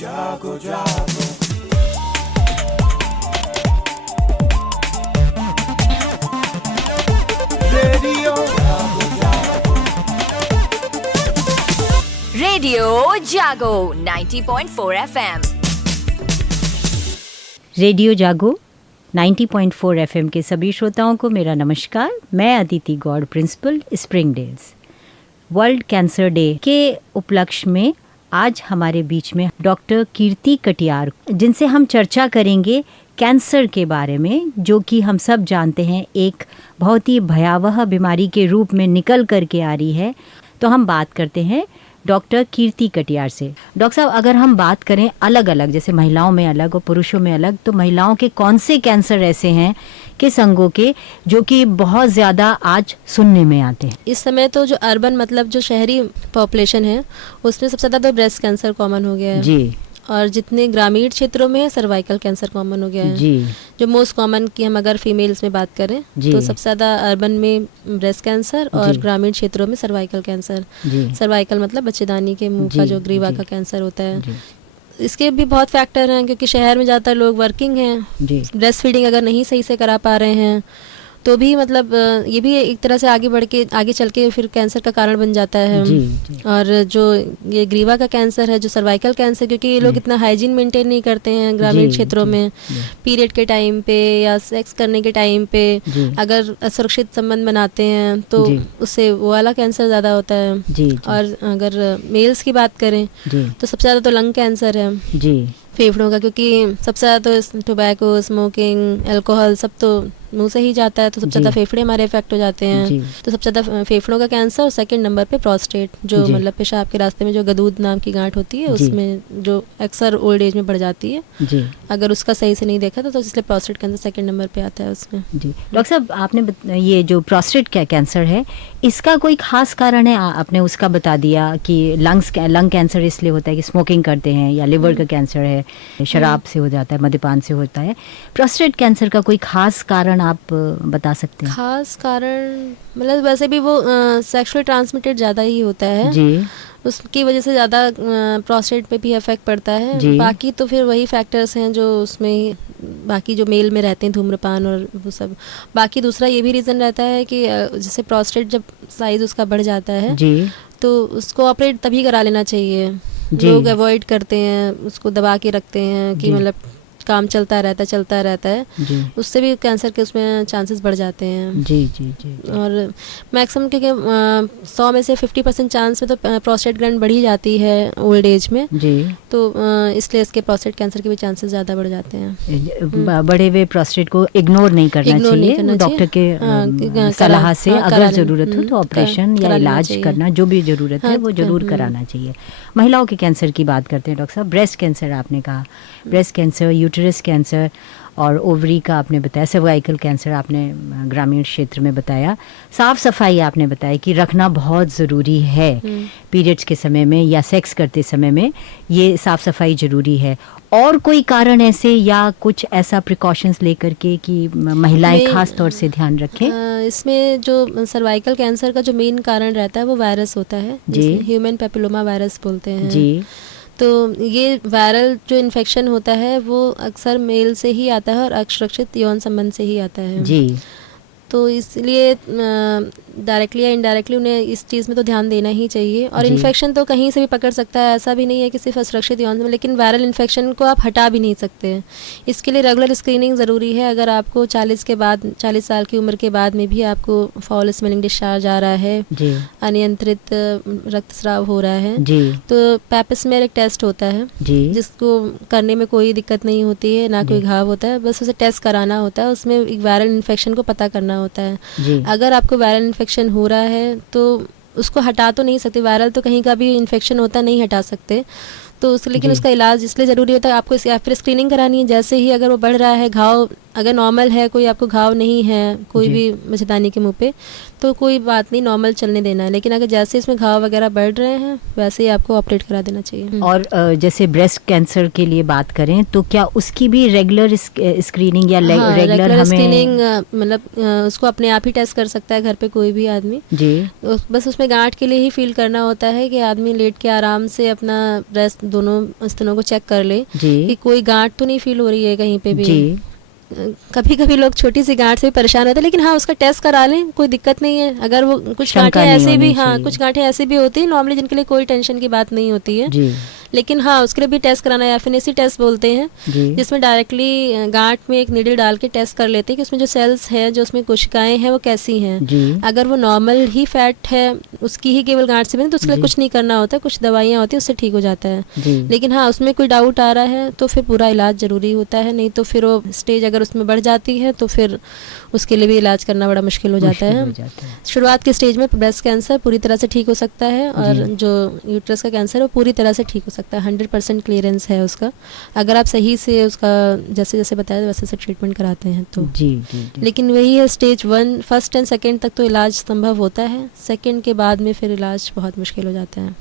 जागो जागो रेडियो जागो जागो रेडियो जागो 90.4 FM। रेडियो जागो 90.4 एफएम के सभी श्रोताओं को मेरा नमस्कार। मैं Aditi Gaur, principal, Springdales. World cancer day के उपलक्ष्य में आज हमारे बीच में डॉक्टर कीर्ति कटियार, जिनसे हम चर्चा करेंगे कैंसर के बारे में, जो कि हम सब जानते हैं एक बहुत ही भयावह बीमारी के रूप में निकल करके आ रही है। तो हम बात करते हैं डॉक्टर कीर्ति कटियार से। डॉक्टर साहब, अगर हम बात करें अलग अलग, जैसे महिलाओं में अलग और पुरुषों में अलग, तो महिलाओं के कौन से कैंसर ऐसे हैं किस अंगों के जो कि बहुत ज़्यादा आज सुनने में आते हैं? इस समय तो जो अर्बन मतलब जो शहरी पॉपुलेशन है उसमें सबसे ज़्यादा तो ब्रेस्ट कैंसर कॉमन हो गया है जी। और जितने ग्रामीण क्षेत्रों में है सर्वाइकल कैंसर कॉमन हो गया है जी। जो मोस्ट कॉमन की हम अगर फीमेल्स में बात करें जी। तो सबसे ज़्यादा अर्बन में ब्रेस्ट कैंसर और जी। ग्रामीण क्षेत्रों में सर्वाइकल कैंसर। जी। सर्वाइकल मतलब बच्चेदानी के मुंह का जी। जो ग्रीवा जी। का कैंसर होता है। जी। इसके भी बहुत फैक्टर हैं क्योंकि शहर में ज़्यादातर लोग वर्किंग हैं, जी। ब्रेस्ट फीडिंग अगर नहीं सही से करा पा रहे हैं तो भी मतलब ये भी एक तरह से आगे चल के फिर कैंसर का कारण बन जाता है। जी। जी। और जो ये ग्रीवा का कैंसर है, जो सर्वाइकल कैंसर, क्योंकि ये लोग इतना हाइजीन मेंटेन नहीं करते हैं ग्रामीण जी। क्षेत्रों जी। में, जी। पीरियड के टाइम पे या सेक्स करने के टाइम पे जी। अगर असुरक्षित संबंध बनाते हैं तो जी। उससे वो वाला कैंसर ज़्यादा होता है। जी। और अगर मेल्स की बात करें जी। तो सबसे ज़्यादा तो लंग कैंसर है, जी। फेफड़ों का, क्योंकि सबसे ज़्यादा तो टोबैको, स्मोकिंग, अल्कोहल सब तो मुंह से ही जाता है, तो सबसे ज़्यादा जी। फेफड़े हमारे इफेक्ट हो जाते हैं। जी। तो सबसे ज़्यादा फेफड़ों का कैंसर और सेकंड नंबर पे प्रोस्टेट, जो जी। मतलब पेशाब के रास्ते में जो गदूद नाम की गांठ होती है जी। उसमें जो अक्सर ओल्ड एज में बढ़ जाती है, जी। अगर उसका सही से नहीं देखा तो इसलिए प्रोस्टेट कैंसर सेकंड नंबर पे आता है उसमें। जी। डॉक्टर साहब, आपने ये जो प्रोस्टेट कैंसर है, इसका कोई खास कारण है? आपने उसका बता दिया कि लंग कैंसर इसलिए होता है कि स्मोकिंग करते हैं, या लिवर का कैंसर है, शराब से हो जाता है, मद्यपान से होता है। प्रोस्टेट कैंसर का कोई खास कारण आप बता सकते हैं? खास कारण मतलब वैसे भी वो सेक्सुअल ट्रांसमिटेड ज़्यादा ही होता है जी। उसकी वजह से ज़्यादा प्रोस्टेट पे भी इफेक्ट पड़ता है। जी। बाकी तो फिर वही फैक्टर्स हैं जो उसमें बाकी जो मेल में रहते हैं, धूम्रपान और वो सब। बाकी दूसरा ये भी रीज़न रहता है कि जैसे प्रोस्टेट जब साइज़ उसका बढ़ जाता है जी। तो उसको ऑपरेट तभी करा लेना चाहिए। जी। लोग अवॉइड करते हैं, उसको दबा के रखते हैं कि जी। मतलब काम चलता रहता है, जी। उससे भी कैंसर के उसमें चांसेस बढ़ जाते हैं। जी। जी। जी। जी। और मैक्सिमम क्योंकि 100 में से 50% चांस में तो प्रोस्टेट ग्लैंड बढ़ी जाती है ओल्ड एज में, जी। तो इसलिए इसके प्रोस्टेट कैंसर के भी चांसेस ज़्यादा बढ़ जाते हैं। बड़े हुए प्रोस्टेट को इग्नोर नहीं करना इग्नोर नहीं चाहिए, करना डॉक्टर के हाँ, सलाह से हाँ, अगर करा ज़रूरत हो तो ऑपरेशन या करा लेना इलाज चाहिए। करना, जो भी ज़रूरत है हाँ, वो ज़रूर कराना चाहिए। महिलाओं के कैंसर की बात करते हैं डॉक्टर साहब। ब्रेस्ट कैंसर आपने कहा, ब्रेस्ट कैंसर, यूटेरस कैंसर और ओवरी का आपने बताया, सर्वाइकल कैंसर आपने ग्रामीण क्षेत्र में बताया। साफ़ सफाई आपने बताया कि रखना बहुत ज़रूरी है पीरियड्स के समय में या सेक्स करते समय में, ये साफ़ सफाई ज़रूरी है। और कोई कारण ऐसे या कुछ ऐसा प्रिकॉशंस लेकर के कि महिलाएं खास तौर से ध्यान रखें? इसमें जो सर्वाइकल कैंसर का जो मेन कारण रहता है वो वायरस होता है, जिसे ह्यूमन पेपिलोमा वायरस बोलते हैं। जी। तो ये वायरल जो इन्फेक्शन होता है वो अक्सर मेल से ही आता है और असुरक्षित यौन संबंध से ही आता है। जी। तो इसलिए डायरेक्टली या इनडायरेक्टली उन्हें इस चीज़ में तो ध्यान देना ही चाहिए। और जी। इन्फेक्शन तो कहीं से भी पकड़ सकता है, ऐसा भी नहीं है कि सिर्फ असुरक्षित यौन में, लेकिन वायरल इन्फेक्शन को आप हटा भी नहीं सकते। इसके लिए रेगुलर स्क्रीनिंग ज़रूरी है। अगर आपको 40 साल की उम्र के बाद में भी आपको फाउल स्मेलिंग डिस्चार्ज आ रहा है, जी। अनियंत्रित रक्तस्राव हो रहा है, जी। तो पैपिस्मेर एक टेस्ट होता है जी। जिसको करने में कोई दिक्कत नहीं होती है, ना कोई घाव होता है, बस उसे टेस्ट कराना होता है। उसमें एक वायरल इन्फेक्शन को पता करना होता है। जी। अगर आपको वायरल इन्फेक्शन हो रहा है तो उसको हटा तो नहीं सकते, वायरल तो कहीं का भी इन्फेक्शन होता है, नहीं हटा सकते। तो लेकिन उसका इलाज इसलिए ज़रूरी होता है, आपको या फिर स्क्रीनिंग करानी है। जैसे ही अगर वो बढ़ रहा है, घाव अगर नॉर्मल है, कोई आपको घाव नहीं है कोई जी। भी मच्छरदानी के मुंह पे, तो कोई बात नहीं, नॉर्मल चलने देना है। लेकिन अगर जैसे इसमें घाव वगैरह बढ़ रहे हैं वैसे ही आपको ऑपरेट करा देना चाहिए। और जैसे ब्रेस्ट कैंसर के लिए बात करें तो क्या उसकी भी रेगुलर स्क्रीनिंग या हाँ, रेगुलर हमें स्क्रीनिंग मतलब उसको अपने आप ही टेस्ट कर सकता है घर पे कोई भी आदमी। जी बस उसमें गांठ के लिए ही फील करना होता है कि आदमी लेट के आराम से अपना ब्रेस्ट दोनों स्तनों को चेक कर ले कि जी कोई गांठ तो नहीं फील हो रही है कहीं पे भी। जी कभी कभी लोग छोटी सी गांठ से भी परेशान होते हैं, लेकिन हाँ उसका टेस्ट करा लें, कोई दिक्कत नहीं है। अगर वो कुछ शंका गांठें नहीं ऐसे भी, होनी हाँ चाहिए। कुछ गांठें ऐसे भी होती है नॉर्मली जिनके लिए कोई टेंशन की बात नहीं होती है, जी लेकिन हाँ उसके लिए भी टेस्ट कराना है। एफएनएसी टेस्ट बोलते हैं, जी जिसमें डायरेक्टली गांठ में एक नीडल डाल के टेस्ट कर लेते हैं कि उसमें जो सेल्स हैं, जो उसमें कोशिकाएं हैं वो कैसी हैं। जी अगर वो नॉर्मल ही फैट है, उसकी ही केवल गांठ से बनी, तो उसके लिए जी। कुछ नहीं करना होता, कुछ दवाइयाँ होती है उससे ठीक हो जाता है। जी लेकिन हाँ उसमें कोई डाउट आ रहा है तो फिर पूरा इलाज ज़रूरी होता है, नहीं तो फिर वो स्टेज अगर उसमें बढ़ जाती है तो फिर उसके लिए भी इलाज करना बड़ा मुश्किल हो जाता मुश्किल है। हो जाता है। शुरुआत के स्टेज में ब्रेस्ट कैंसर पूरी तरह से ठीक हो सकता है, और जी। जो यूट्रस का कैंसर है वो पूरी तरह से ठीक हो सकता है। 100% क्लियरेंस है उसका, अगर आप सही से उसका जैसे जैसे बताया वैसे से ट्रीटमेंट कराते हैं तो। जी जी जी लेकिन वही है, स्टेज 1 फर्स्ट एंड सेकंड तक तो इलाज संभव होता है, सेकंड के बाद में फिर इलाज बहुत मुश्किल हो जाता है।